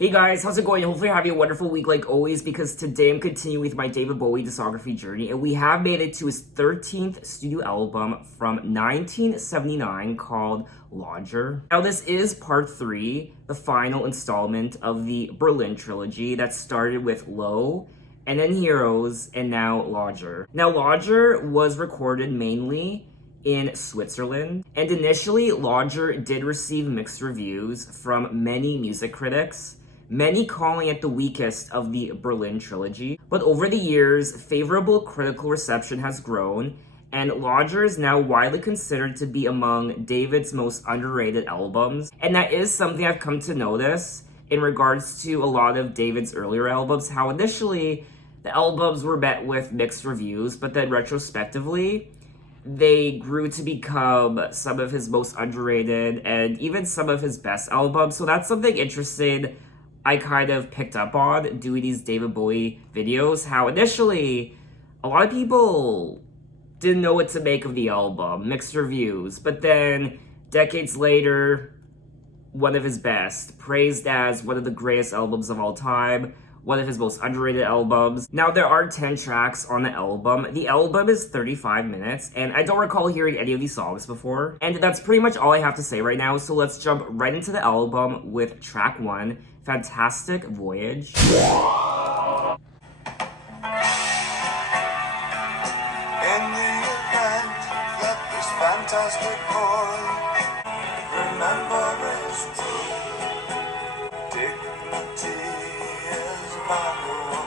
Hey guys, how's it going? Hopefully you're having a wonderful week like always, because today I'm continuing with my David Bowie discography journey, and we have made it to his 13th studio album from 1979 called Lodger. Now this is part 3, the final installment of the Berlin trilogy that started with Low, and then Heroes, and now Lodger. Now Lodger was recorded mainly in Switzerland, and initially Lodger did receive mixed reviews from many music critics, many calling it the weakest of the Berlin trilogy. But over the years, favorable critical reception has grown, and Lodger is now widely considered to be among David's most underrated albums. And that is something I've come to notice in regards to a lot of David's earlier albums, how initially the albums were met with mixed reviews, but then retrospectively, they grew to become some of his most underrated and even some of his best albums. So that's something interesting I kind of picked up on doing these David Bowie videos, how initially a lot of people didn't know what to make of the album, mixed reviews, but then decades later, one of his best, praised as one of the greatest albums of all time, one of his most underrated albums. Now, there are 10 tracks on the album. The album is 35 minutes, and I don't recall hearing any of these songs before. And that's pretty much all I have to say right now, so let's jump right into the album with track 1, Fantastic Voyage. In the event that this fantastic boy remembers true dignity is valuable.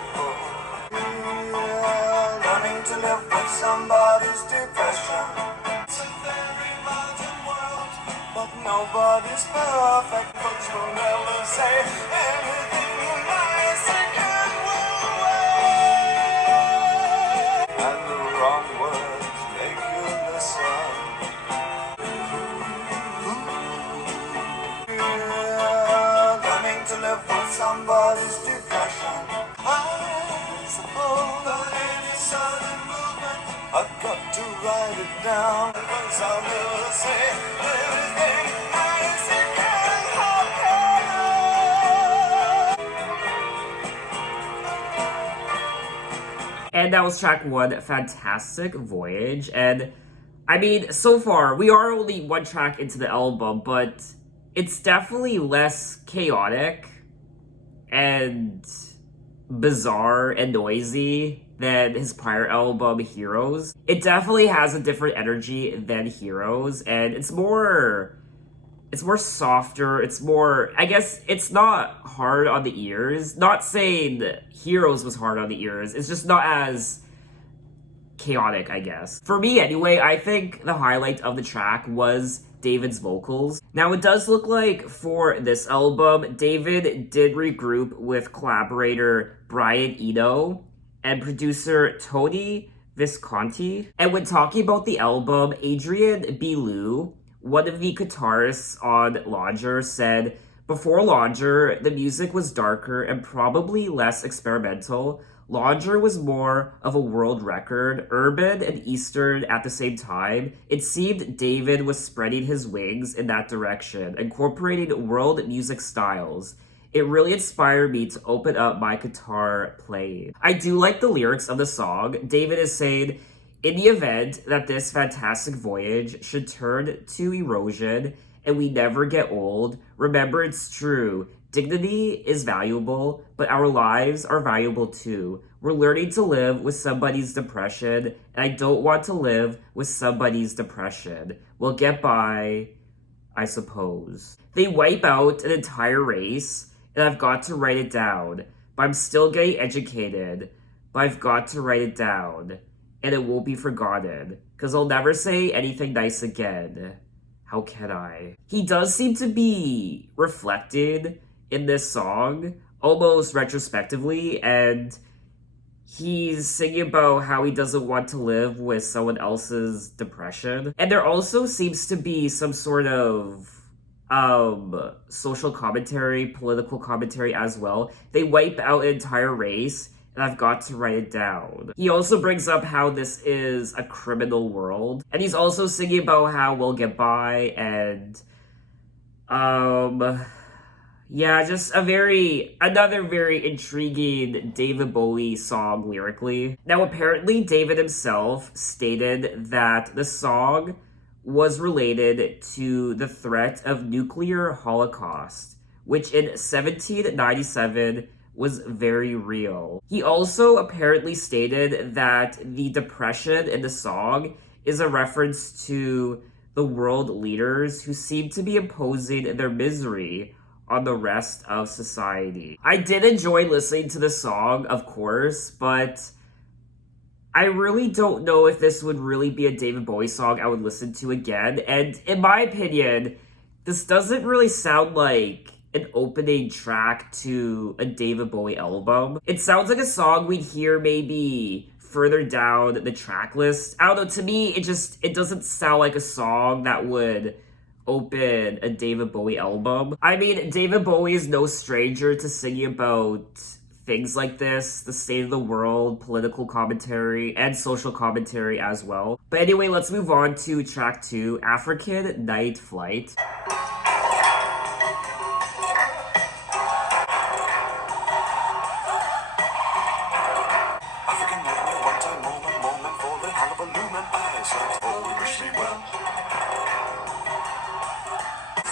Learning to live with somebody's depression. It's a very modern world, but nobody's perfect. Folks will never say anything nice again will wait. And the wrong words make you listen. Learning to live with somebody's depression. I suppose that any sudden movement, I've got to write it down. Once I'll never say anything nice again. How can I? And that was track 1, Fantastic Voyage. And I mean, so far, we are only one track into the album, but it's definitely less chaotic and bizarre and noisy than his prior album, Heroes. It definitely has a different energy than Heroes, and it's more softer, it's more, I guess, it's not hard on the ears. Not saying that Heroes was hard on the ears, it's just not as chaotic, I guess. For me anyway, I think the highlight of the track was David's vocals. Now, it does look like for this album, David did regroup with collaborator Brian Eno and producer Tony Visconti. And when talking about the album, Adrian Belew, one of the guitarists on Lodger, said, "Before Lodger, the music was darker and probably less experimental. Lodger was more of a world record, urban and Eastern at the same time. It seemed David was spreading his wings in that direction, incorporating world music styles. It really inspired me to open up my guitar playing." I do like the lyrics of the song. David is saying, "In the event that this fantastic voyage should turn to erosion and we never get old, remember it's true. Dignity is valuable, but our lives are valuable too. We're learning to live with somebody's depression, and I don't want to live with somebody's depression. We'll get by, I suppose." They wipe out an entire race, and I've got to write it down. But I'm still getting educated, but I've got to write it down. And it won't be forgotten, because I'll never say anything nice again. How can I? He does seem to be reflected in this song, almost retrospectively, and he's singing about how he doesn't want to live with someone else's depression. And there also seems to be some sort of social commentary, political commentary as well. They wipe out an entire race, and I've got to write it down. He also brings up how this is a criminal world, and he's also singing about how we'll get by, and Yeah, just another very intriguing David Bowie song lyrically. Now, apparently, David himself stated that the song was related to the threat of nuclear holocaust, which in 1797 was very real. He also apparently stated that the depression in the song is a reference to the world leaders who seem to be imposing their misery on the rest of society. I did enjoy listening to the song, of course, but I really don't know if this would really be a David Bowie song I would listen to again. And in my opinion, this doesn't really sound like an opening track to a David Bowie album. It sounds like a song we'd hear maybe further down the track list. I don't know, to me, it doesn't sound like a song that would open a David Bowie album. I mean, David Bowie is no stranger to singing about things like this, the state of the world, political commentary, and social commentary as well. But anyway, let's move on to track 2, African Night Flight. African night, one time moment, falling, hell of a lumen, eyes like, oh, wish me well.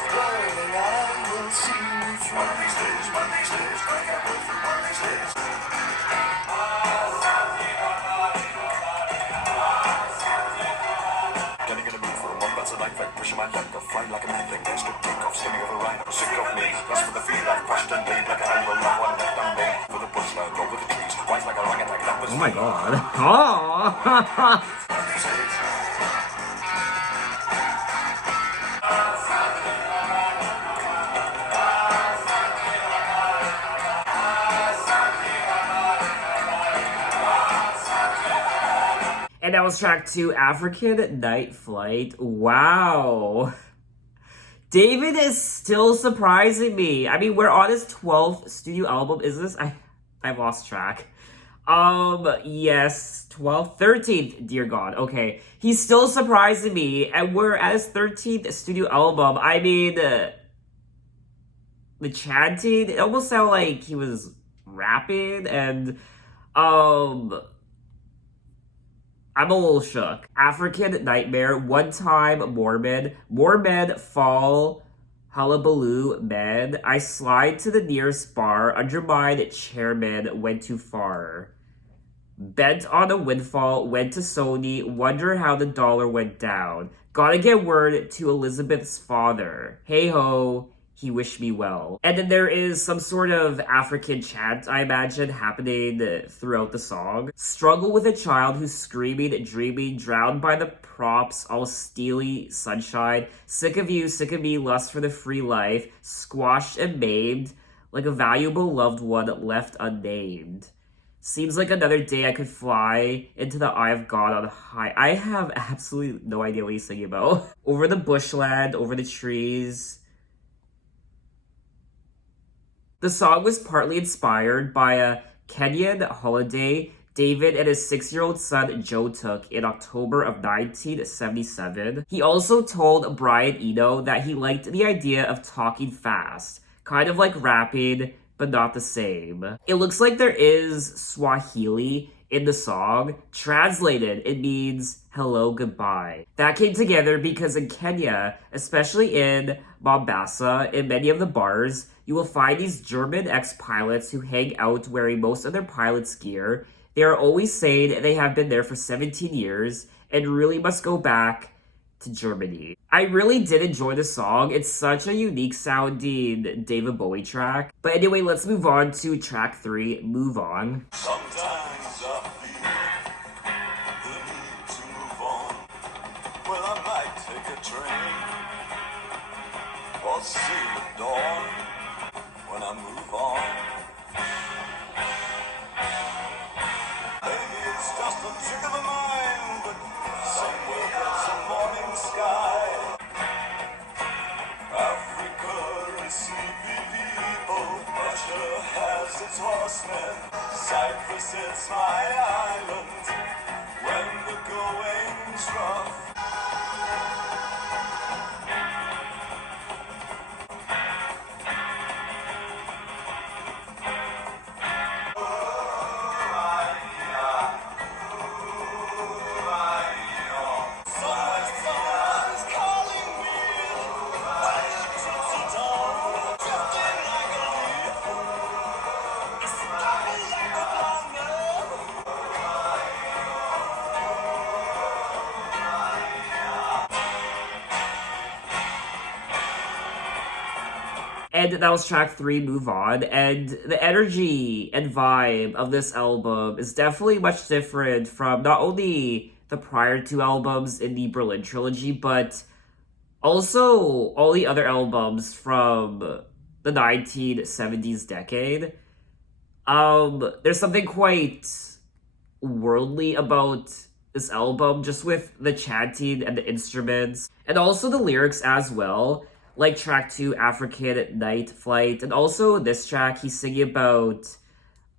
Darling, I will see you through. One of these days, I can't wait for one of these days. Getting in a mood for a one, that's a night fight, pushing my luck, flying like a mad thing, there's to take off, skimming over rhino, sick of me, that's for the feel I've crashed and laid like a animal, not one left unmade, for the bushland, over the trees, wise like a orangutan, that was Oh my god. Oh! one of these days. And that was track 2, African Night Flight. Wow. David is still surprising me. I mean, we're on his 12th studio album. Is this? I lost track. Yes, 12th, 13th, dear God. Okay. He's still surprising me, and we're at his 13th studio album. I mean, the chanting, it almost sounded like he was rapping, and, I'm a little shook. African Nightmare, One Time Mormon, Fall, Hullabaloo, Men, I slide to the nearest bar, undermined chairman, went too far. Bent on a windfall, went to Sony, wonder how the dollar went down. Gotta get word to Elizabeth's father. Hey ho, he wished me well. And then there is some sort of African chant, I imagine, happening throughout the song. Struggle with a child who's screaming, dreaming, drowned by the props, all steely sunshine. Sick of you, sick of me, lust for the free life. Squashed and maimed, like a valuable loved one left unnamed. Seems like another day I could fly into the eye of God on high. I have absolutely no idea what he's singing about. Over the bushland, over the trees. The song was partly inspired by a Kenyan holiday David and his 6-year-old son Joe took in October of 1977. He also told Brian Eno that he liked the idea of talking fast, kind of like rapping, but not the same. It looks like there is Swahili in the song. Translated, it means hello, goodbye. That came together because in Kenya, especially in Mombasa, in many of the bars, you will find these German ex-pilots who hang out wearing most of their pilot's gear. They are always saying they have been there for 17 years and really must go back to Germany. I really did enjoy the song. It's such a unique sounding David Bowie track. But anyway, let's move on to track 3, Move On. Sometimes I feel the need to move on. Well, I might take a train or see the dawn when I move on. Maybe it's just a trick of the mind, but somewhere there's a morning sky. Africa is sleepy people, Russia has its horsemen, Cyprus is my island, when the going's rough. And that was track 3, Move On. And the energy and vibe of this album is definitely much different from not only the prior 2 albums in the Berlin trilogy, but also all the other albums from the 1970s decade. There's something quite worldly about this album, just with the chanting and the instruments, and also the lyrics as well. Like track 2, African Night Flight, and also this track, he's singing about,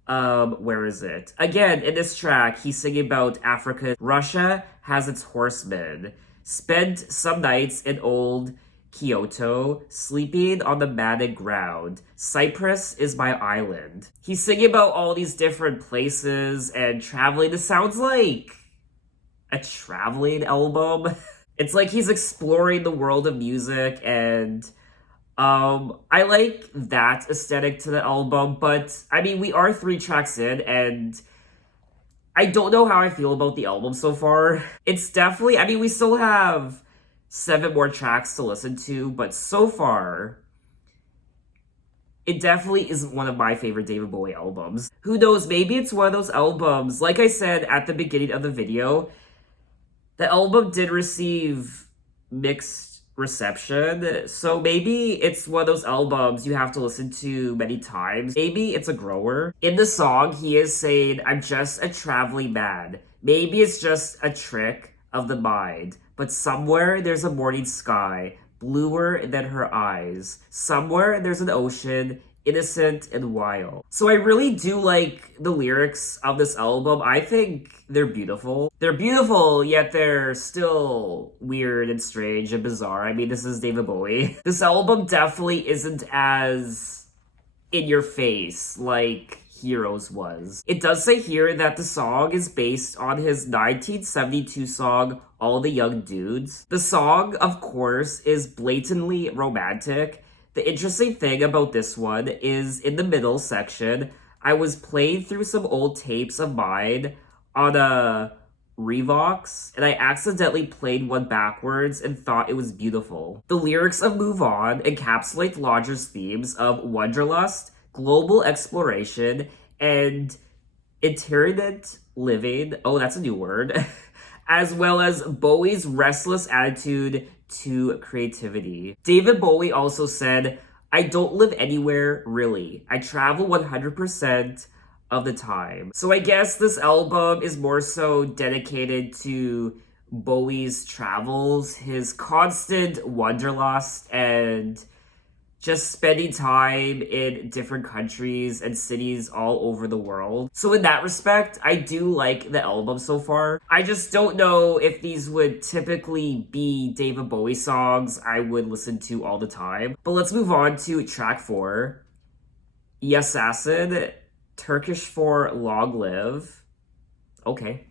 where is it? Again, in this track, he's singing about Africa. Russia has its horsemen. Spent some nights in old Kyoto, sleeping on the matted ground. Cyprus is my island. He's singing about all these different places and traveling. This sounds like a traveling album. It's like he's exploring the world of music, and I like that aesthetic to the album, but I mean, we are 3 tracks in, and I don't know how I feel about the album so far. It's definitely, I mean, we still have 7 more tracks to listen to, but so far, it definitely isn't one of my favorite David Bowie albums. Who knows, maybe it's one of those albums, like I said at the beginning of the video, the album did receive mixed reception, so maybe it's one of those albums you have to listen to many times. Maybe it's a grower. In the song, he is saying, I'm just a traveling man. Maybe it's just a trick of the mind, but somewhere there's a morning sky, bluer than her eyes. Somewhere there's an ocean, innocent and wild. So I really do like the lyrics of this album. I think they're beautiful. They're beautiful, yet they're still weird and strange and bizarre. I mean, this is David Bowie. This album definitely isn't as in your face like Heroes was. It does say here that the song is based on his 1972 song, All the Young Dudes. The song, of course, is blatantly romantic. The interesting thing about this one is in the middle section, I was playing through some old tapes of mine on a Revox, and I accidentally played one backwards and thought it was beautiful. The lyrics of Move On encapsulate Lodger's themes of wanderlust, global exploration, and itinerant living. Oh, that's a new word. As well as Bowie's restless attitude to creativity. David Bowie also said, I don't live anywhere, really. I travel 100% of the time. So I guess this album is more so dedicated to Bowie's travels, his constant wanderlust, and just spending time in different countries and cities all over the world. So in that respect, I do like the album so far. I just don't know if these would typically be David Bowie songs I would listen to all the time. But let's move on to track 4. Yassassin, Turkish for Long Live. Okay.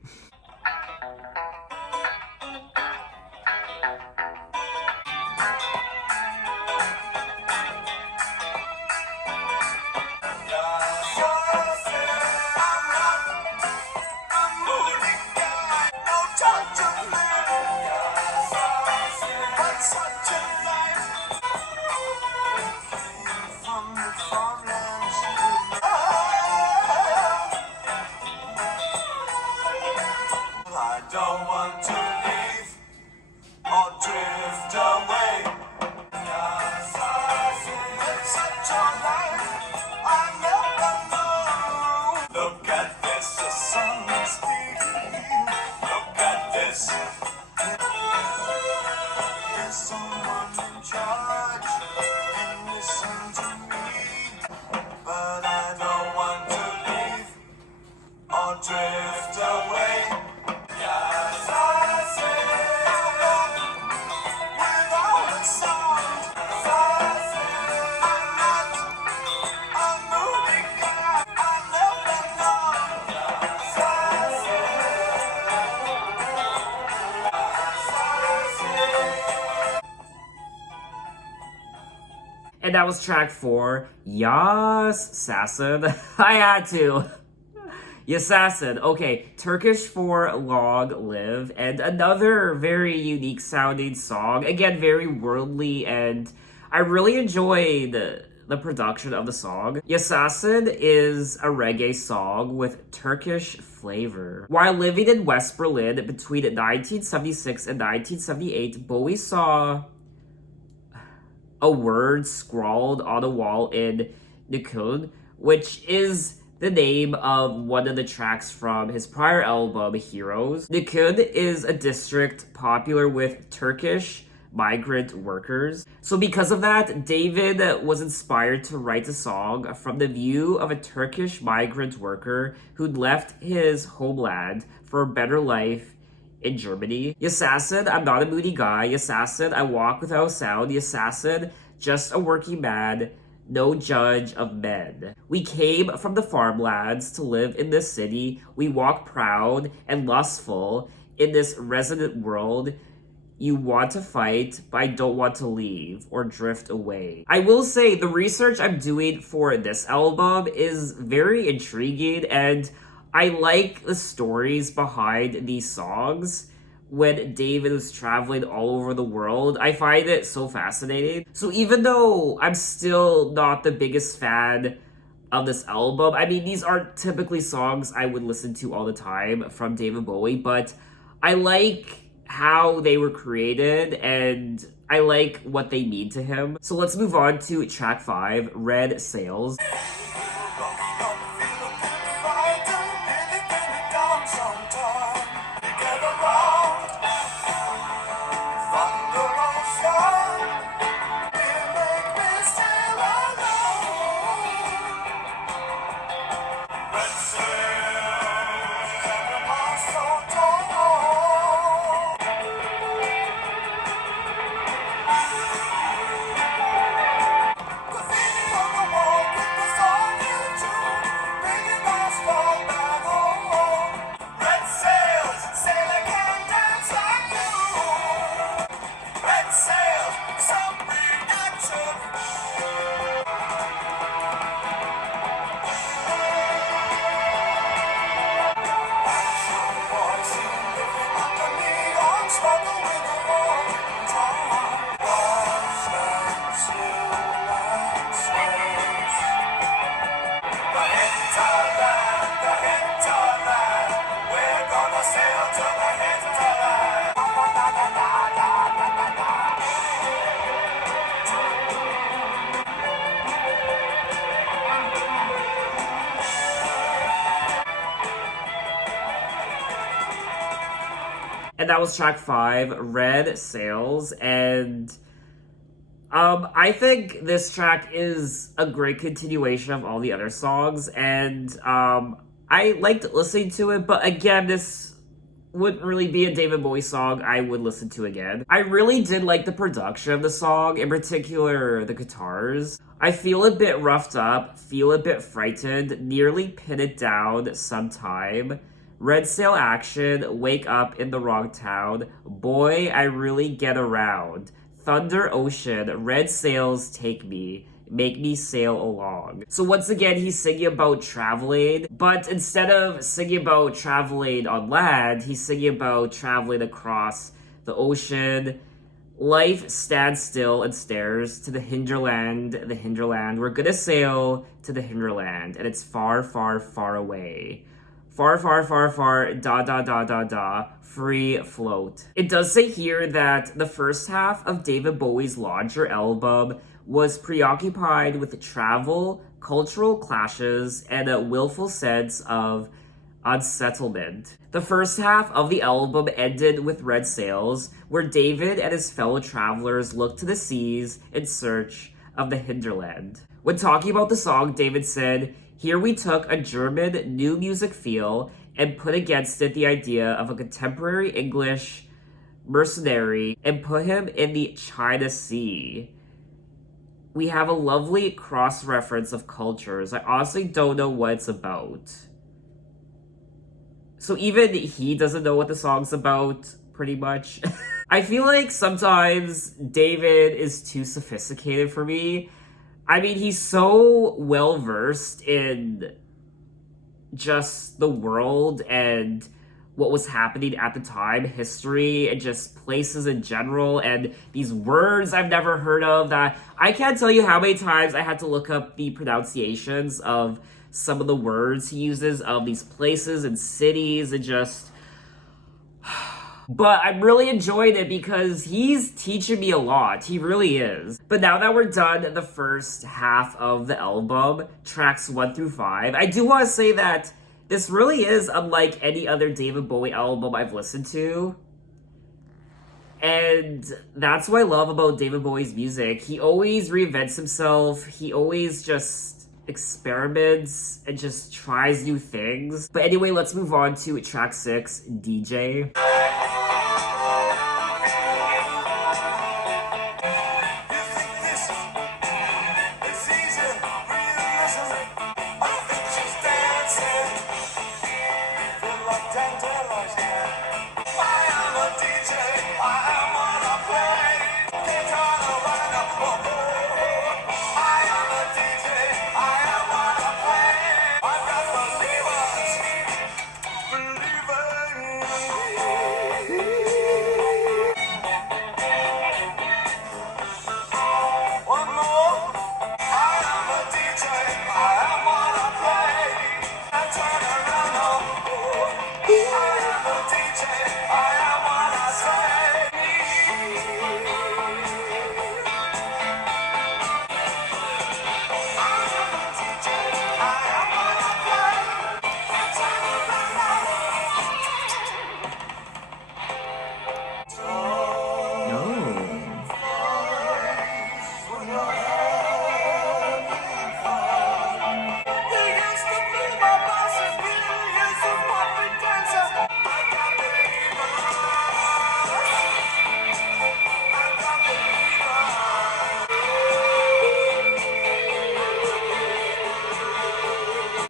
I don't want to leave or drift away. It's such a life I never know. Look at this, the sun is steam. Look at this. There's someone in charge and listen to me. But I don't want to leave or drift away. And that was track 4, Yassassin. I had to. Yassassin. Okay, Turkish for Long Live. And another very unique sounding song. Again, very worldly, and I really enjoyed the production of the song. Yassassin is a reggae song with Turkish flavor. While living in West Berlin between 1976 and 1978, Bowie saw a word scrawled on a wall in Nikun, which is the name of one of the tracks from his prior album, Heroes. Nikun is a district popular with Turkish migrant workers. So because of that, David was inspired to write a song from the view of a Turkish migrant worker who'd left his homeland for a better life in Germany. Yassassin, I'm not a moody guy. Yassassin, I walk without sound. Yassassin, just a working man, no judge of men. We came from the farmlands to live in this city. We walk proud and lustful in this resonant world. You want to fight, but I don't want to leave or drift away. I will say the research I'm doing for this album is very intriguing, and I like the stories behind these songs. When David was traveling all over the world, I find it so fascinating. So even though I'm still not the biggest fan of this album, I mean, these aren't typically songs I would listen to all the time from David Bowie, but I like how they were created and I like what they mean to him. So let's move on to track 5, Red Sails. And that was track 5, Red Sails. And I think this track is a great continuation of all the other songs. And I liked listening to it. But again, this wouldn't really be a David Bowie song I would listen to again. I really did like the production of the song, in particular the guitars. I feel a bit roughed up, feel a bit frightened, nearly pin it down sometime. Red sail action, wake up in the wrong town. Boy, I really get around. Thunder ocean, red sails take me. Make me sail along. So once again, he's singing about traveling, but instead of singing about traveling on land, he's singing about traveling across the ocean. Life stands still and stares to the hinterland, the hinterland. We're gonna sail to the hinterland, and it's far, far, far away. Far, far, far, far, da, da, da, da, da, free float. It does say here that the first half of David Bowie's larger album was preoccupied with travel, cultural clashes, and a willful sense of unsettlement. The first half of the album ended with Red Sails, where David and his fellow travelers looked to the seas in search of the hinterland. When talking about the song, David said, "Here we took a German new music feel and put against it the idea of a contemporary English mercenary and put him in the China Sea. We have a lovely cross-reference of cultures. I honestly don't know what it's about." So even he doesn't know what the song's about, pretty much. I feel like sometimes David is too sophisticated for me. I mean, he's so well-versed in just the world and what was happening at the time, history, and just places in general, and these words I've never heard of that I can't tell you how many times I had to look up the pronunciations of some of the words he uses of these places and cities and just... But I'm really enjoying it because he's teaching me a lot. He really is. But now that we're done the first half of the album, tracks 1 through 5, I do want to say that this really is unlike any other David Bowie album I've listened to. And that's what I love about David Bowie's music. He always reinvents himself. He always just experiments and just tries new things. But anyway, let's move on to track 6, DJ.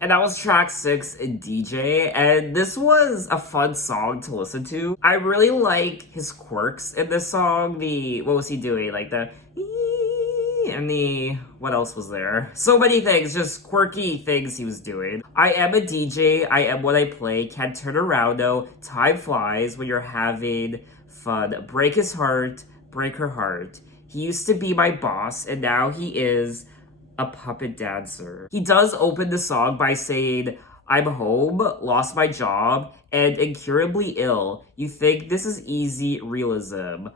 And that was track 6, DJ, and this was a fun song to listen to. I really like his quirks in this song. What was he doing? Like the and the, what else was there? So many things, just quirky things he was doing. I am a DJ, I am what I play, can't turn around, no, time flies when you're having fun. Break his heart, break her heart. He used to be my boss, and now he is a puppet dancer. He does open the song by saying, I'm home, lost my job, and incurably ill. You think this is easy realism.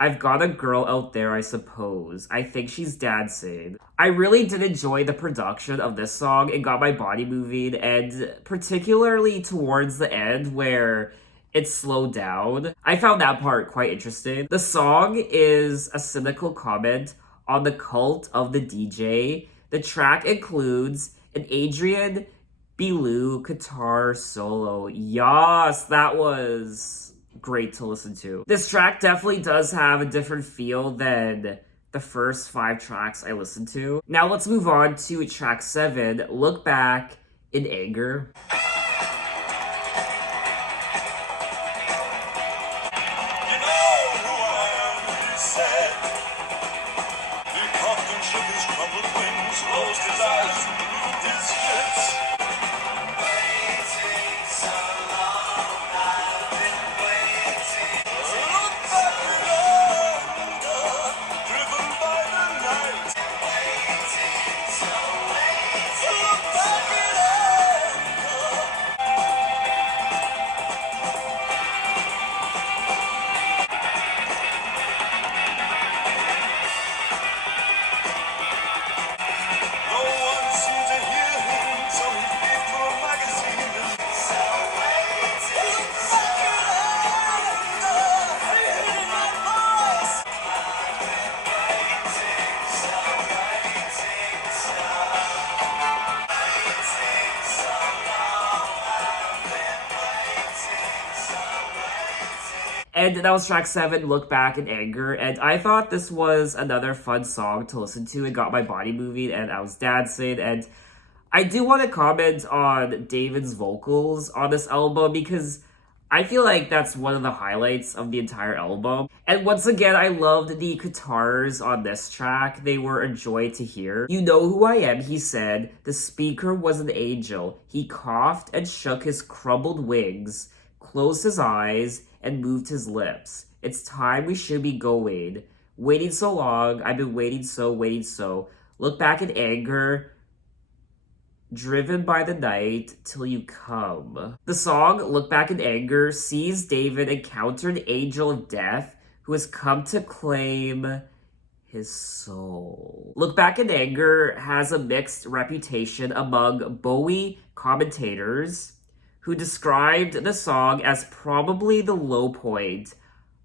I've got a girl out there, I suppose. I think she's dancing. I really did enjoy the production of this song. It got my body moving, and particularly towards the end where it slowed down. I found that part quite interesting. The song is a cynical comment on the cult of the DJ. The track includes an Adrian Belew guitar solo. Yes, that was great to listen to. This track definitely does have a different feel than the first 5 tracks I listened to. Now let's move on to track 7, Look Back in Anger. And that was track 7, Look Back in Anger. And I thought this was another fun song to listen to. It got my body moving and I was dancing. And I do want to comment on David's vocals on this album because I feel like that's one of the highlights of the entire album. And once again, I loved the guitars on this track. They were a joy to hear. You know who I am, he said. The speaker was an angel. He coughed and shook his crumbled wings. closed his eyes, and moved his lips. It's time we should be going. Waiting so long, I've been waiting so. Look back in anger, driven by the night till you come. The song, Look Back in Anger, sees David encounter an angel of death who has come to claim his soul. Look Back in Anger has a mixed reputation among Bowie commentators who described the song as probably the low point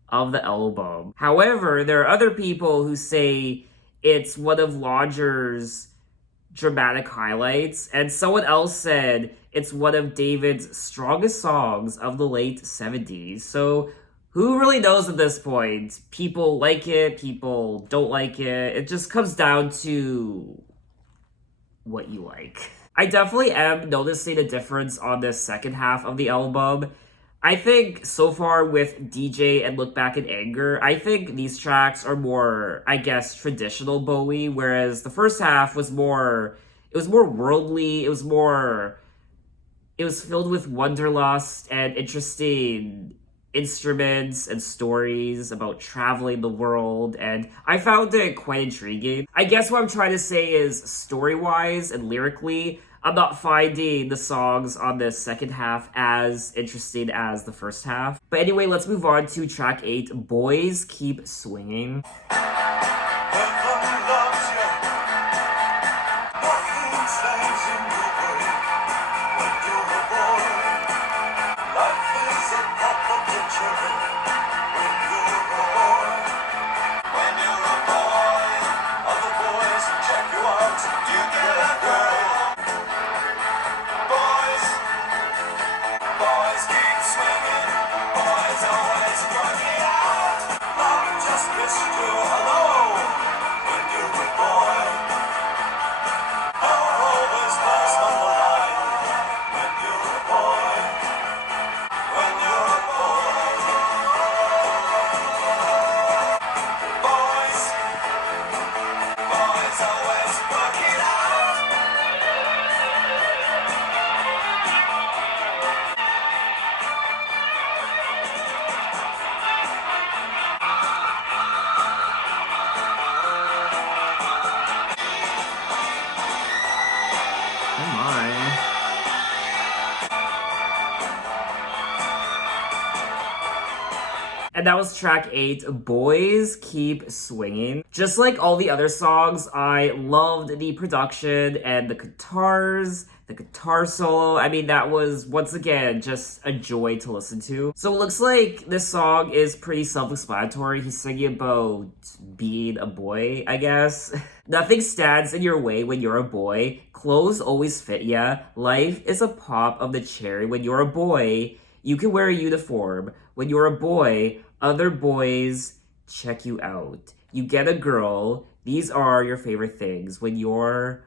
of the album. However, there are other people who say it's one of Lodger's dramatic highlights, and someone else said it's one of David's strongest songs of the late 70s. So who really knows at this point? People like it, people don't like it. It just comes down to what you like. I definitely am noticing a difference on the second half of the album. I think so far with DJ and Look Back in Anger, I think these tracks are more, I guess, traditional Bowie, whereas the first half was more, it was more worldly, it was filled with wanderlust and interesting instruments and stories about traveling the world, and I found it quite intriguing. I guess what I'm trying to say is, story-wise and lyrically, I'm not finding the songs on the second half as interesting as the first half. But anyway, let's move on to track 8, Boys Keep Swinging. And that was track 8, Boys Keep Swinging. Just like all the other songs, I loved the production and the guitars, the guitar solo. I mean, that was, once again, just a joy to listen to. So it looks like this song is pretty self-explanatory. He's singing about being a boy, I guess. Nothing stands in your way when you're a boy. Clothes always fit ya. Life is a pop of the cherry. When you're a boy, you can wear a uniform. When you're a boy, other boys check you out. You get a girl. These are your favorite things when you're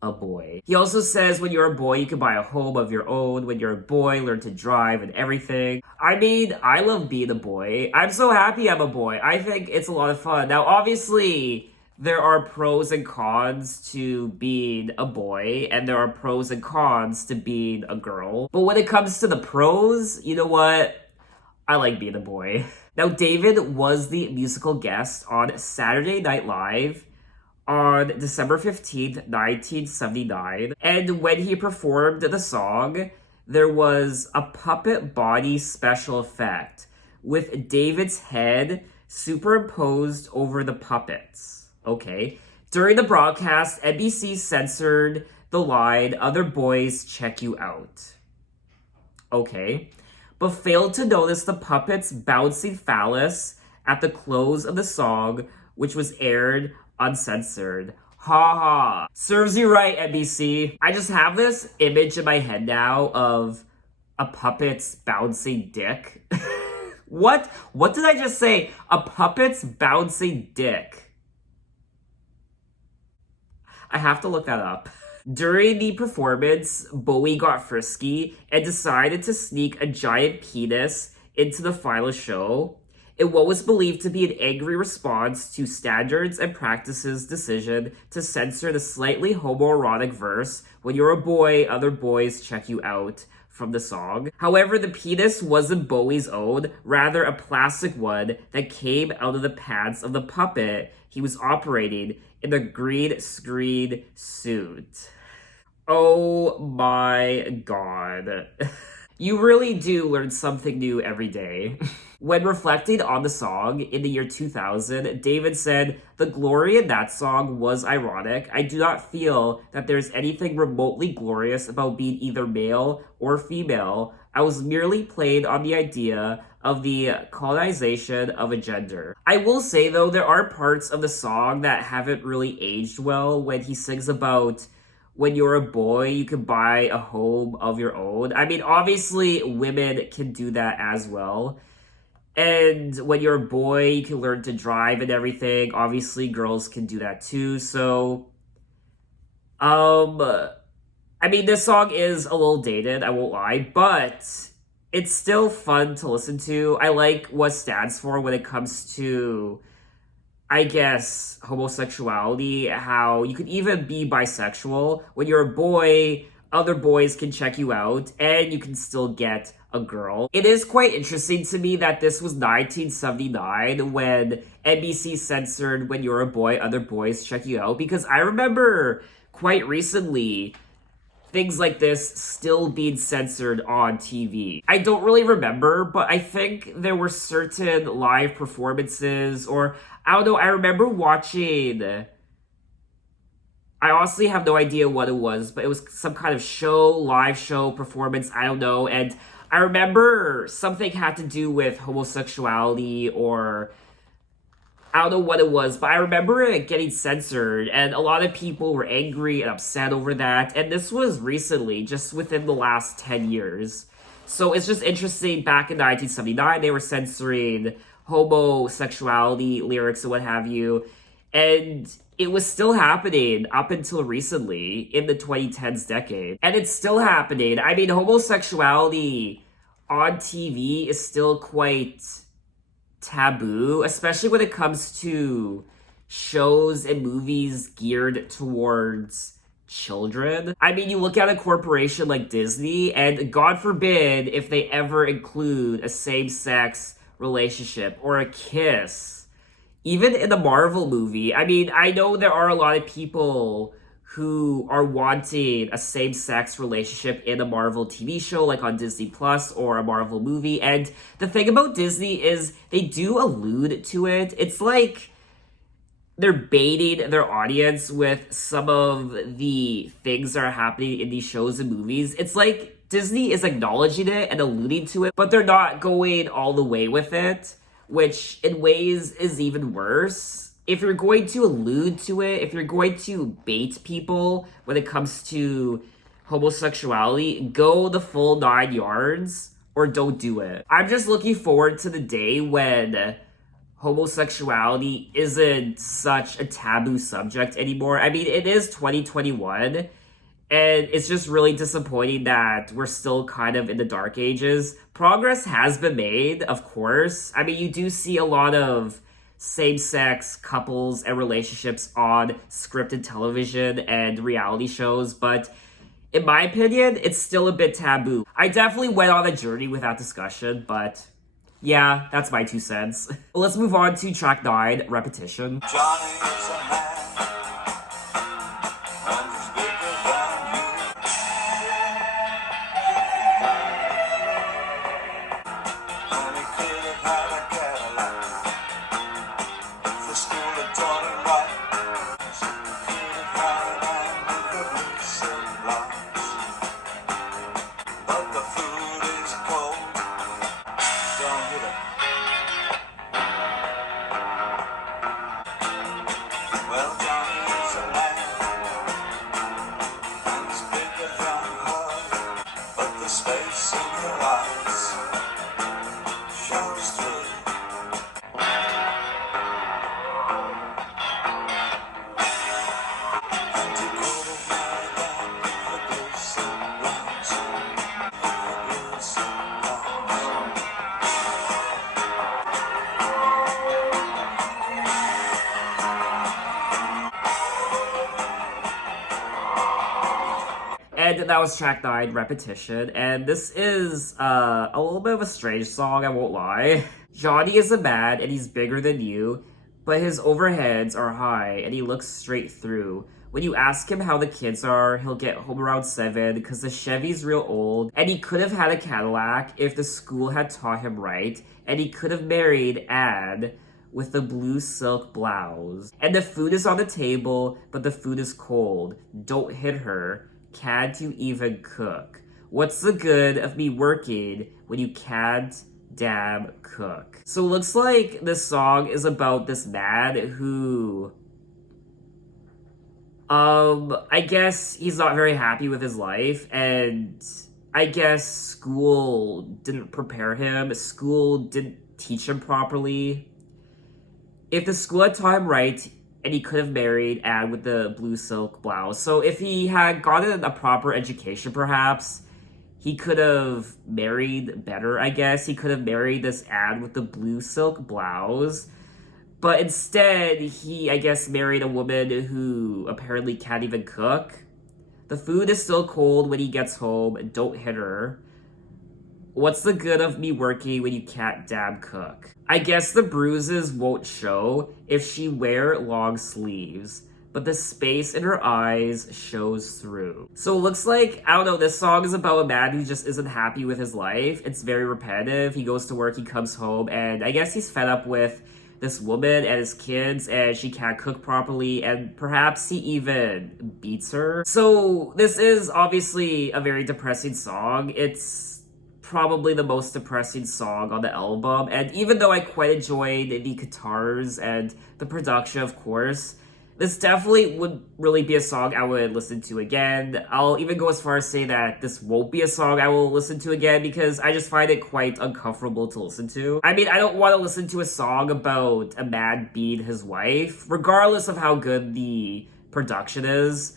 a boy. He also says when you're a boy, you can buy a home of your own. When you're a boy, learn to drive and everything. I mean, I love being a boy. I'm so happy I'm a boy. I think it's a lot of fun. Now, obviously, there are pros and cons to being a boy, and there are pros and cons to being a girl. But when it comes to the pros, you know what? I like being a boy. Now, David was the musical guest on Saturday Night Live on December 15th, 1979. And when he performed the song, there was a puppet body special effect with David's head superimposed over the puppets. Okay. During the broadcast, NBC censored the line, "Other boys check you out." Okay. But failed to notice the puppet's bouncing phallus at the close of the song, which was aired uncensored. Ha ha. Serves you right, NBC. I just have this image in my head now of a puppet's bouncing dick. What? What did I just say? A puppet's bouncing dick. I have to look that up. During the performance, Bowie got frisky and decided to sneak a giant penis into the final show. in what was believed to be an angry response to Standards and Practices' decision to censor the slightly homoerotic verse, "When you're a boy, other boys check you out," from the song. However, the penis wasn't Bowie's own, rather a plastic one that came out of the pants of the puppet he was operating in a green screen suit. Oh my god. You really do learn something new every day. When reflecting on the song in the year 2000, David said, "The glory in that song was ironic. I do not feel that there's anything remotely glorious about being either male or female. I was merely played on the idea of the colonization of a gender." I will say though, there are parts of the song that haven't really aged well when he sings about when you're a boy, you can buy a home of your own. I mean, obviously, women can do that as well. And when you're a boy, you can learn to drive and everything. Obviously, girls can do that too. So, I mean, this song is a little dated, I won't lie, but it's still fun to listen to. I like what it stands for when it comes to, I guess, homosexuality, how you could even be bisexual. When you're a boy, other boys can check you out, and you can still get a girl. It is quite interesting to me that this was 1979 when NBC censored "When you're a boy, other boys check you out," because I remember quite recently things like this still being censored on TV. I don't really remember, but I think there were certain live performances, or I don't know, I remember watching, I honestly have no idea what it was, but it was some kind of show, live show, performance, I don't know, and I remember something had to do with homosexuality, or I don't know what it was, but I remember it getting censored, and a lot of people were angry and upset over that, and this was recently, just within the last 10 years. So it's just interesting, back in 1979, they were censoring homosexuality lyrics and what have you, and it was still happening up until recently, in the 2010s decade. And it's still happening. I mean, homosexuality on TV is still quite taboo, especially when it comes to shows and movies geared towards children. I mean, you look at a corporation like Disney, and God forbid if they ever include a same-sex relationship or a kiss. Even in the Marvel movie, I mean, I know there are a lot of people who are wanting a same-sex relationship in a Marvel TV show, like on Disney Plus or a Marvel movie. And the thing about Disney is they do allude to it. It's like they're baiting their audience with some of the things that are happening in these shows and movies. It's like Disney is acknowledging it and alluding to it, but they're not going all the way with it, which in ways is even worse. If you're going to allude to it, if you're going to bait people when it comes to homosexuality, go the full 9 yards or don't do it. I'm just looking forward to the day when homosexuality isn't such a taboo subject anymore. I mean, it is 2021, and it's just really disappointing that we're still kind of in the dark ages. Progress has been made, of course. I mean, you do see a lot of same-sex couples and relationships on scripted television and reality shows, but in my opinion, it's still a bit taboo. I definitely went on a journey with that discussion, but yeah, that's my 2 cents. Let's move on to track 9, Repetition. Johnny is a man, and he's bigger than you. And he could have had a Cadillac if the school had taught him right. So he could have had a man with a recent blocks. But the food is cold. Don't get it. Well, Johnny is a man, and he's bigger than her, but the space in her eyes shows through. And he could have married that with a glisten blouse, with a glisten blouse. that was track 9, Repetition, and this is a little bit of a strange song, I won't lie. Johnny is a man and he's bigger than you, but his overheads are high and he looks straight through. When you ask him how the kids are, he'll get home around 7 because the Chevy's real old, and he could have had a Cadillac if the school had taught him right, and he could have married Anne with the blue silk blouse. And the food is on the table, but the food is cold. Don't hit her. Can't you even cook? What's the good of me working when you can't damn cook? So it looks like this song is about this man who I guess he's not very happy with his life, and I guess school didn't prepare him. School didn't teach him properly. If the school had taught him right, and he could have married Anne with the blue silk blouse. So if he had gotten a proper education, perhaps, he could have married better, I guess. He could have married this Anne with the blue silk blouse. But instead, he, I guess, married a woman who apparently can't even cook. The food is still cold when he gets home. Don't hit her. What's the good of me working when you can't damn cook? I guess the bruises won't show if she wear long sleeves, but the space in her eyes shows through. So it looks like, I don't know, this song is about a man who just isn't happy with his life. It's very repetitive. He goes to work, he comes home, and I guess he's fed up with this woman and his kids, and she can't cook properly, and perhaps he even beats her. So this is obviously a very depressing song. It's probably the most depressing song on the album, and even though I quite enjoyed the guitars and the production, of course, this definitely would really be a song I would listen to again. I'll even go as far as say that this won't be a song I will listen to again because I just find it quite uncomfortable to listen to. I mean, I don't want to listen to a song about a man beating his wife, regardless of how good the production is.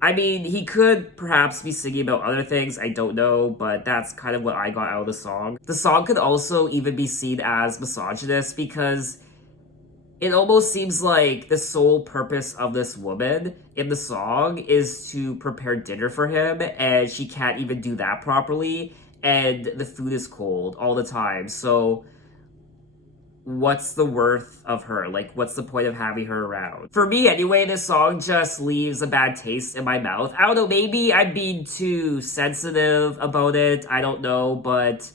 I mean, he could perhaps be singing about other things, I don't know, but that's kind of what I got out of the song. The song could also even be seen as misogynist because it almost seems like the sole purpose of this woman in the song is to prepare dinner for him, and she can't even do that properly, and the food is cold all the time. So what's the worth of her? Like, what's the point of having her around? For me, anyway, this song just leaves a bad taste in my mouth. I don't know, maybe I'm being too sensitive about it. I don't know, but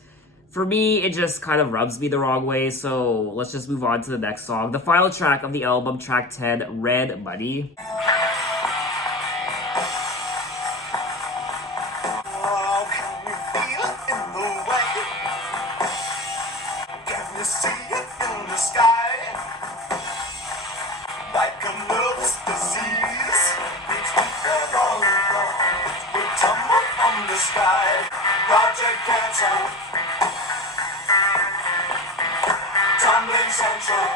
for me, it just kind of rubs me the wrong way, so let's just move on to the next song. The final track of the album, track 10, Red Money. Oh, can you feel it in the way? Can you see it in the sky? Like a nervous disease, it's moving all around. We tumble from the sky, Project Cancer. Tumbling Central.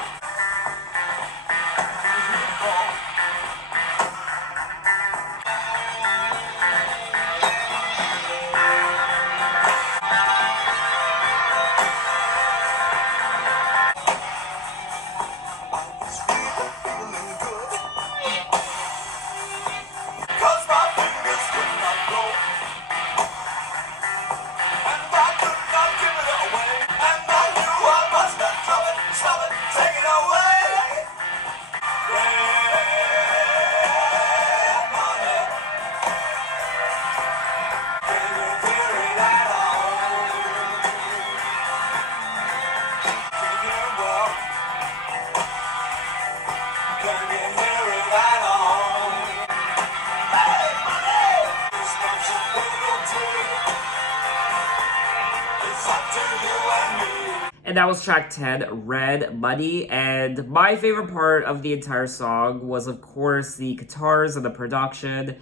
And that was track 10, Red Money. And my favorite part of the entire song was, of course, the guitars and the production.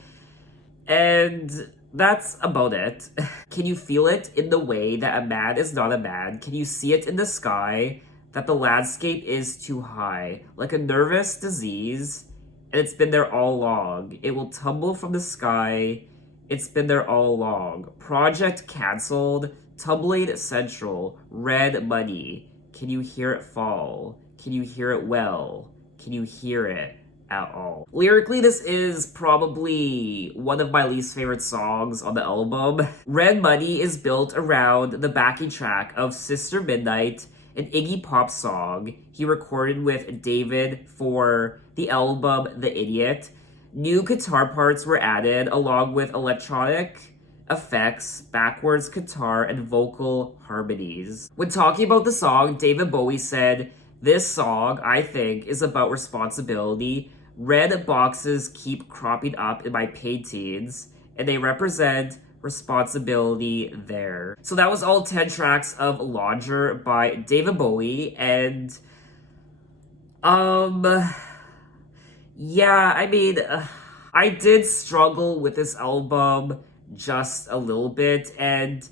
And that's about it. Can you feel it in the way that a man is not a man? Can you see it in the sky that the landscape is too high? Like a nervous disease, and it's been there all along. It will tumble from the sky. It's been there all along. Project cancelled. Tumbling Central, Red Money. Can you hear it fall? Can you hear it well? Can you hear it? at all. Lyrically, this is probably one of my least favorite songs on the album. Red Money is built around the backing track of Sister Midnight, an Iggy Pop song he recorded with David for the album The Idiot. New guitar parts were added along with electronic effects, backwards guitar, and vocal harmonies. When talking about the song, David Bowie said, "This song, I think, is about responsibility. Red boxes keep cropping up in my paintings, and they represent responsibility there." So that was all 10 tracks of Lodger by David Bowie, and yeah, I mean, I did struggle with this album just a little bit, and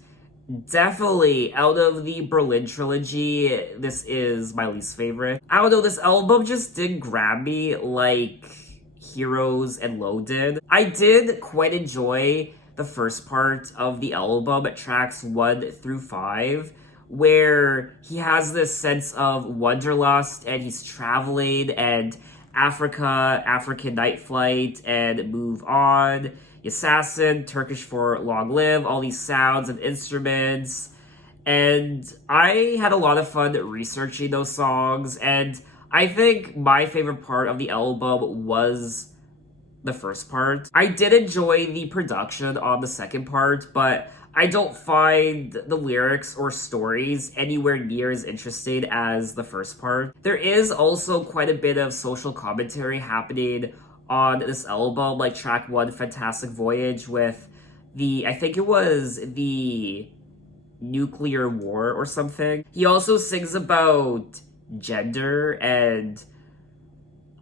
definitely out of the Berlin trilogy, this is my least favorite. I don't know, this album just didn't grab me like Heroes and Low did. I did quite enjoy the first part of the album, tracks 1 through 5, where he has this sense of wanderlust and he's traveling and Africa, African Night Flight, and Move On, Yassassin, Turkish for Long Live, all these sounds and instruments. And I had a lot of fun researching those songs, and I think my favorite part of the album was the first part. I did enjoy the production on the second part, but I don't find the lyrics or stories anywhere near as interesting as the first part. There is also quite a bit of social commentary happening on this album, like track 1, Fantastic Voyage, with I think it was the nuclear war or something. He also sings about gender and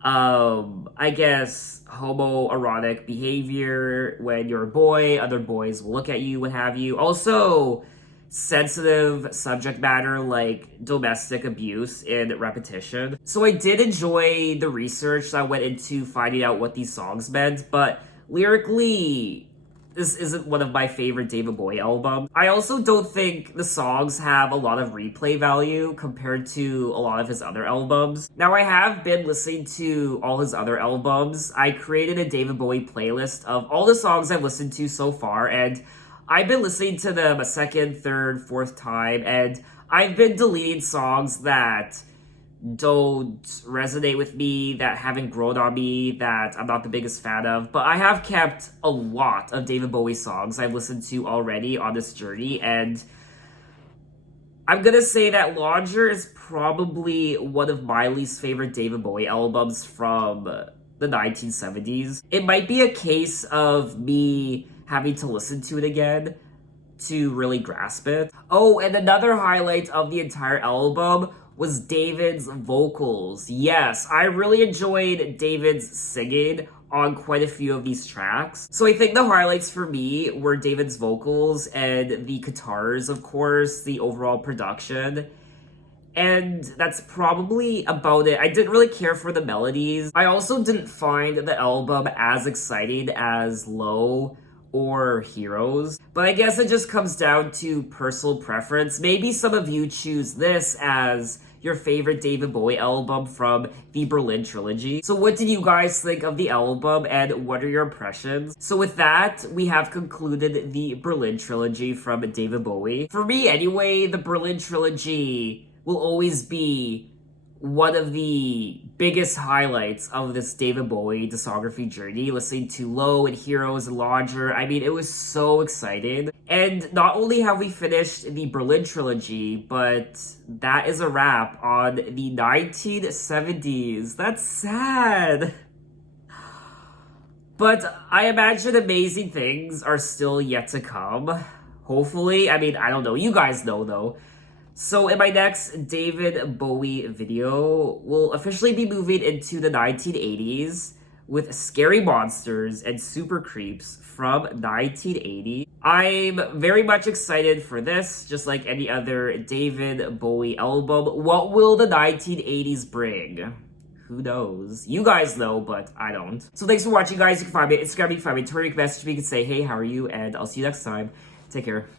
I guess homoerotic behavior. When you're a boy, other boys will look at you, what have you. Also, sensitive subject matter like domestic abuse in repetition. So I did enjoy the research that went into finding out what these songs meant, but lyrically, this isn't one of my favorite David Bowie albums. I also don't think the songs have a lot of replay value compared to a lot of his other albums. Now, I have been listening to all his other albums. I created a David Bowie playlist of all the songs I've listened to so far, and I've been listening to them a second, third, fourth time, and I've been deleting songs that don't resonate with me, that haven't grown on me, that I'm not the biggest fan of. But I have kept a lot of David Bowie songs I've listened to already on this journey, and I'm gonna say that Lodger is probably one of my least favorite David Bowie albums from the 1970s. It might be a case of me having to listen to it again to really grasp it. Oh, and another highlight of the entire album was David's vocals. Yes, I really enjoyed David's singing on quite a few of these tracks. So I think the highlights for me were David's vocals and the guitars, of course, the overall production. And that's probably about it. I didn't really care for the melodies. I also didn't find the album as exciting as Low or Heroes, but I guess it just comes down to personal preference. Maybe some of you choose this as your favorite David Bowie album from the Berlin trilogy. So what did you guys think of the album, and what are your impressions? So with that, we have concluded the Berlin trilogy from David Bowie. For me anyway, the Berlin trilogy will always be one of the biggest highlights of this David Bowie discography journey, listening to Low and Heroes and Lodger. I mean, it was so exciting. And not only have we finished the Berlin trilogy, but that is a wrap on the 1970s. That's sad. But I imagine amazing things are still yet to come. Hopefully. I mean, I don't know. You guys know, though. So in my next David Bowie video, we'll officially be moving into the 1980s with Scary Monsters and Super Creeps from 1980. I'm very much excited for this, just like any other David Bowie album. What will the 1980s bring? Who knows? You guys know, but I don't. So thanks for watching, guys. You can find me on Instagram, you can find me on Twitter, you can message me, you can say, hey, how are you? And I'll see you next time. Take care.